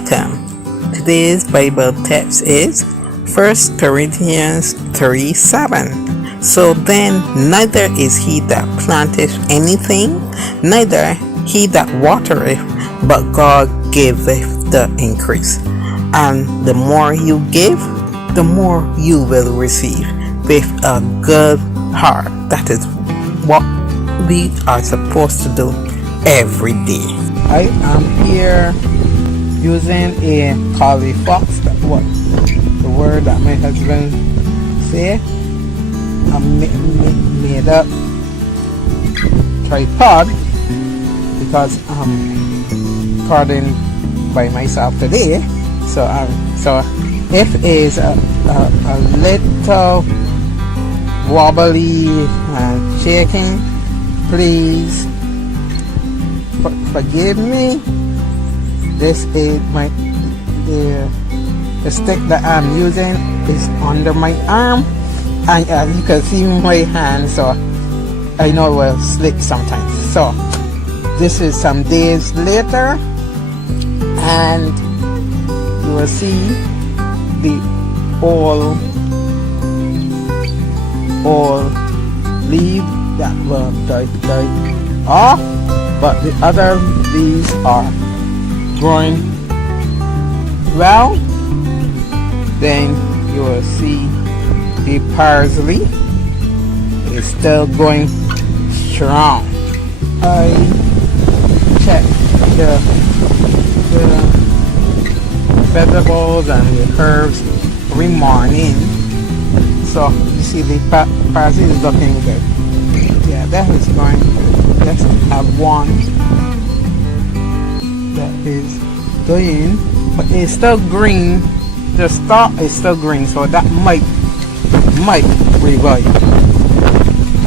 Welcome. Today's Bible text is 1 Corinthians 3:7. So then neither is he that planteth anything, neither he that watereth, but God giveth the increase. And the more you give, the more you will receive with a good heart. That is what we are supposed to do every day. I am here using a Collie Fox. That what the word that my husband said. I made up tripod because I'm recording by myself today. So if it's a little wobbly and shaking, please forgive me. This is the stick that I'm using is under my arm, and as you can see my hand, so I know it will slip sometimes. So this is some days later, and you will see the old leaf that will die off, but the other leaves are growing well. Then you will see the parsley is still going strong. I check the vegetables and the herbs every morning. So you see the parsley is looking good. Yeah, that is going good. Let's have one that is doing, but it's still green. The stalk is still green, so that might revive.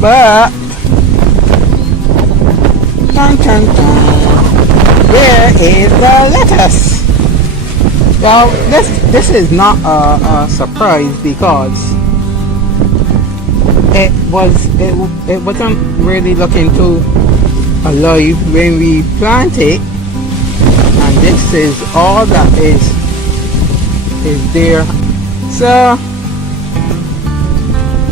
But there is the lettuce. Well, this is not a surprise because it wasn't really looking too alive when we planted, and this is all that is there. So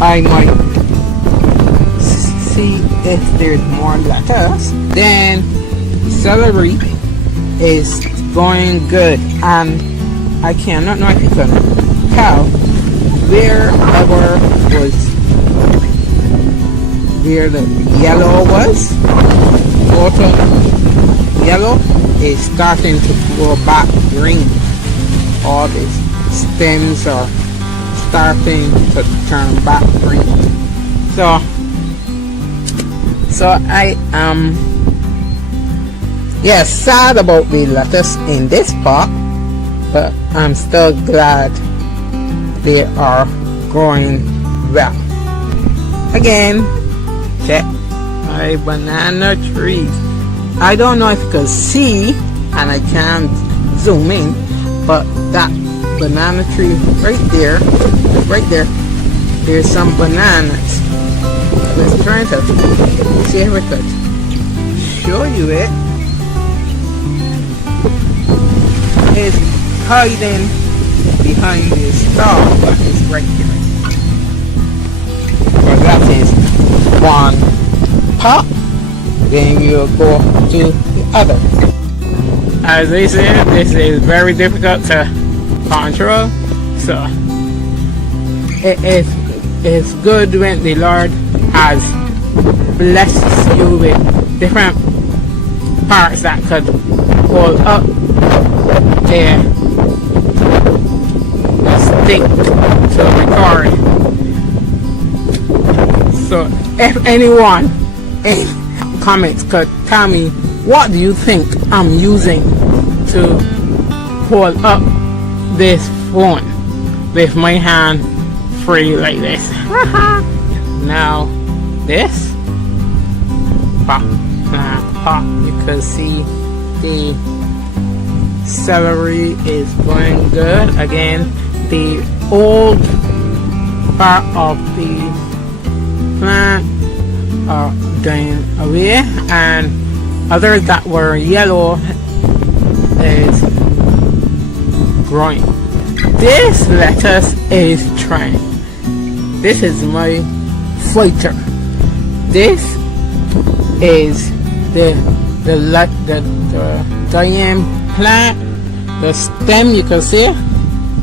I might see if there's more lettuce. Then celery is going good, and I cannot know if you can tell wherever was where the yellow was, total yellow is starting to go back green. All these stems are starting to turn back green. So I am sad about the lettuce in this pot, but I'm still glad they are growing well. Again, check my banana trees. I don't know if you can see, and I can't zoom in, but that banana tree right there, there's some bananas. Let's try to see if I could show you it. It's hiding behind this stalk, but it's right here. So that is one pot. Then you'll go to the other. As they said, this is very difficult to control, so it's good when the Lord has blessed you with different parts that could hold up the stick to record. So if anyone in comments could tell me, what do you think I'm using to hold up this phone with my hand free like this? Now this pot, you can see the celery is going good. Again, the old part of the plant are going away, and others that were yellow is growing. This lettuce is trying. This is my fighter. This is the dying plant. The stem, you can see,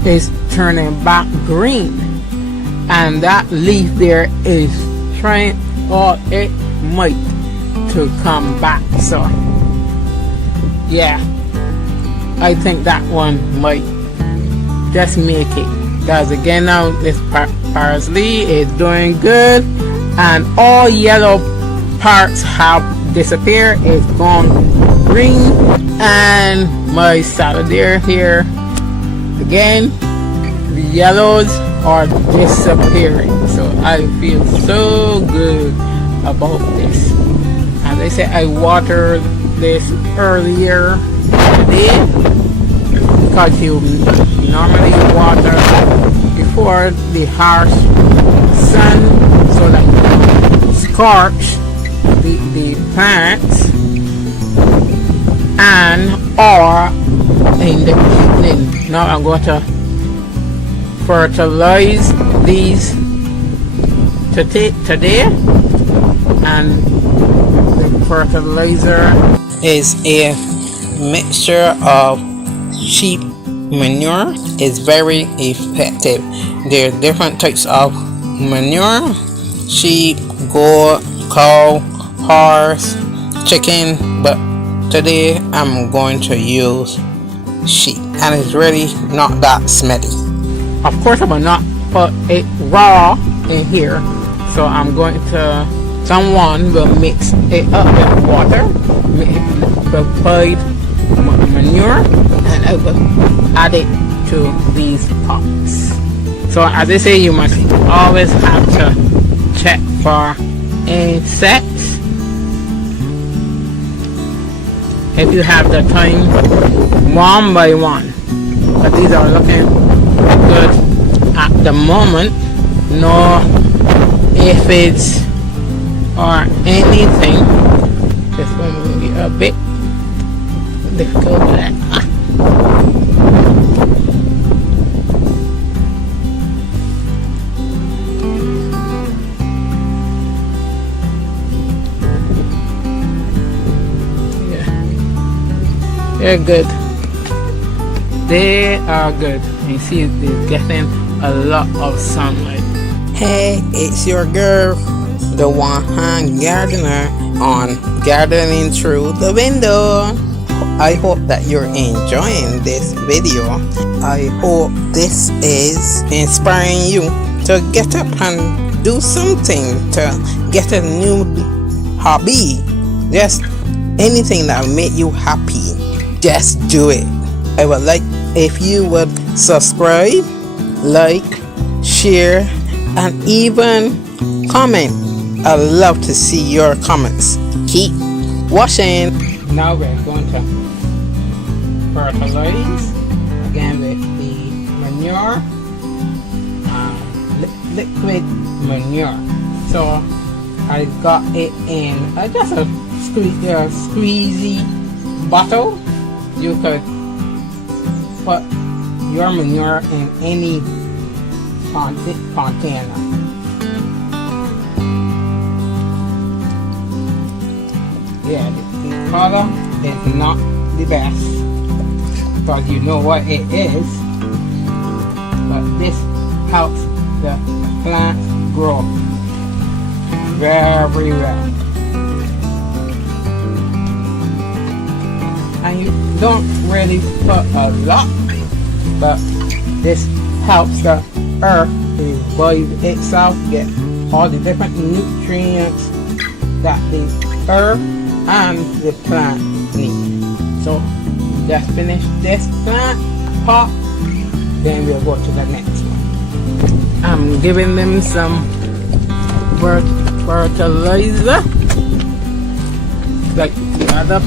is turning back green, and that leaf there is trying all it might to come back. So yeah, I think that one might just make it, because again now this parsley is doing good, and all yellow parts have disappeared. It's gone green, and my salad here again, the yellows are disappearing. So I feel so good about this. As I said, I watered this earlier today, because you normally water before the harsh sun, so that you scorch the plants, and or in the evening. Now I'm going to fertilize these today, and the fertilizer is a mixture of sheep manure. Is very effective. There are different types of manure: sheep, goat, cow, horse, chicken, but today I'm going to use sheep, and it's really not that smelly. Of course, I will not put it raw in here, so I'm going to, someone will mix it up with water, provide manure, and I will add it to these pots. So as I say, you must always have to check for insects. If you have the time, one by one. But these are looking good at the moment. No aphids or anything. This one will be a bit difficult to that. They're good. They are good. You see, they're getting a lot of sunlight. Hey, it's your girl, the one-hand gardener, on Gardening Through the Window. I hope that you're enjoying this video. I hope this is inspiring you to get up and do something, to get a new hobby. Just anything that will make you happy. Just do it. I would like if you would subscribe, like, share, and even comment. I love to see your comments. Keep watching. Now we're going to fertilize again with the manure, liquid manure. So I got it in just a squeezy bottle. You could put your manure in any container. Yeah, the color is not the best, but you know what it is. But this helps the plant grow very well. And you don't really put a lot, but this helps the earth revive itself, get all the different nutrients that the earth and the plant need. So just finish this plant pot, then we'll go to the next one. I'm giving them some fertilizer like the other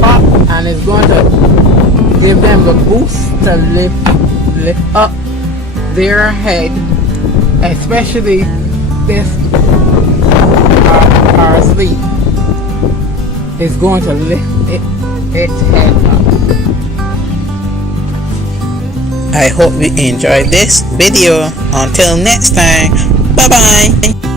pot, and it's going to give them the boost to lift up their head, especially this parsley is going to lift its head up. I hope you enjoyed this video. Until next time, bye bye.